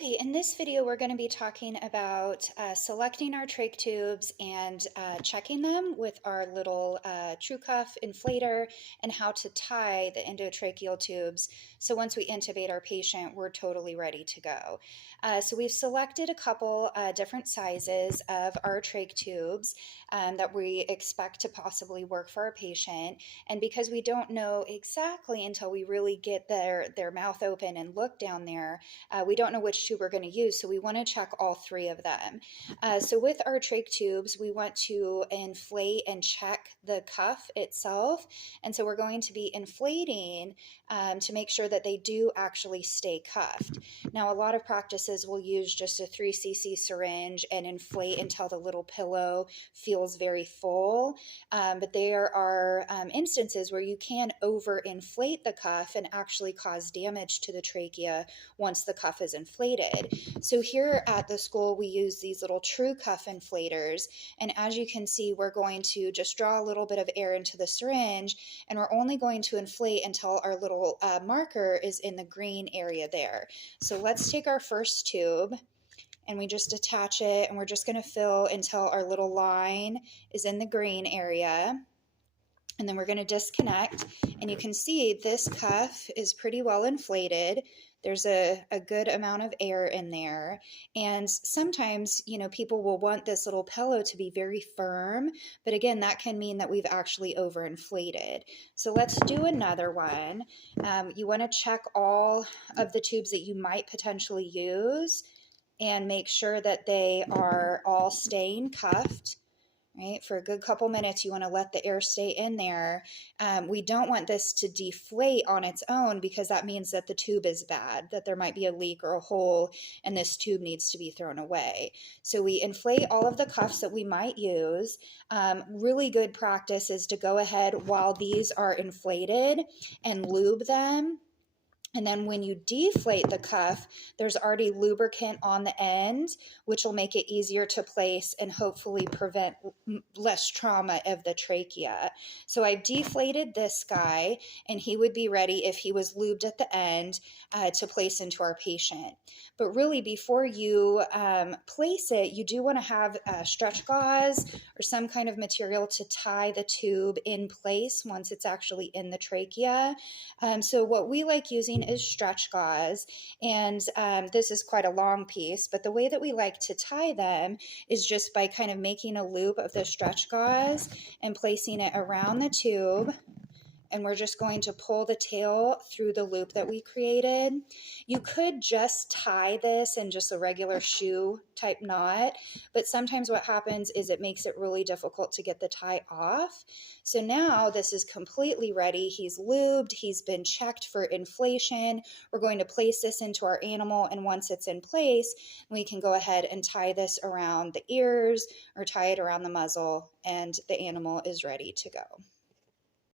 Okay, in this video, we're going to be talking about selecting our trach tubes and checking them with our little TrueCuff inflator and how to tie the endotracheal tubes. So once we intubate our patient, we're totally ready to go. So we've selected a couple different sizes of our trach tubes that we expect to possibly work for our patient. And because we don't know exactly until we really get their mouth open and look down there, we don't know which tube we're going to use, so we want to check all three of them. So with our trach tubes, we want to inflate and check the cuff itself, and so we're going to be inflating to make sure that they do actually stay cuffed. Now, a lot of practices will use just a 3 cc syringe and inflate until the little pillow feels very full, but there are instances where you can overinflate the cuff and actually cause damage to the trachea once the cuff is inflated. So here at the school, we use these little TrueCuff inflators, and as you can see, we're going to just draw a little bit of air into the syringe, and we're only going to inflate until our little marker is in the green area there. So let's take our first tube, and we just attach it, and we're just going to fill until our little line is in the green area. And then we're going to disconnect, and you can see this cuff is pretty well inflated. There's a good amount of air in there. And sometimes, people will want this little pillow to be very firm, but again, that can mean that we've actually overinflated. So let's do another one. You want to check all of the tubes that you might potentially use and make sure that they are all staying cuffed. Right? For a good couple minutes, you want to let the air stay in there. We don't want this to deflate on its own, because that means that the tube is bad, that there might be a leak or a hole, and this tube needs to be thrown away. So we inflate all of the cuffs that we might use. Really good practice is to go ahead while these are inflated and lube them. And then when you deflate the cuff, there's already lubricant on the end, which will make it easier to place and hopefully prevent less trauma of the trachea. So I deflated this guy, and he would be ready if he was lubed at the end to place into our patient. But really, before you place it, you do want to have stretch gauze or some kind of material to tie the tube in place once it's actually in the trachea. So what we like using is stretch gauze, and this is quite a long piece, but the way that we like to tie them is just by kind of making a loop of the stretch gauze and placing it around the tube. And we're just going to pull the tail through the loop that we created. You could just tie this in just a regular shoe type knot, but sometimes what happens is it makes it really difficult to get the tie off. So now this is completely ready. He's lubed, he's been checked for inflation. We're going to place this into our animal, and once it's in place, we can go ahead and tie this around the ears or tie it around the muzzle, and the animal is ready to go.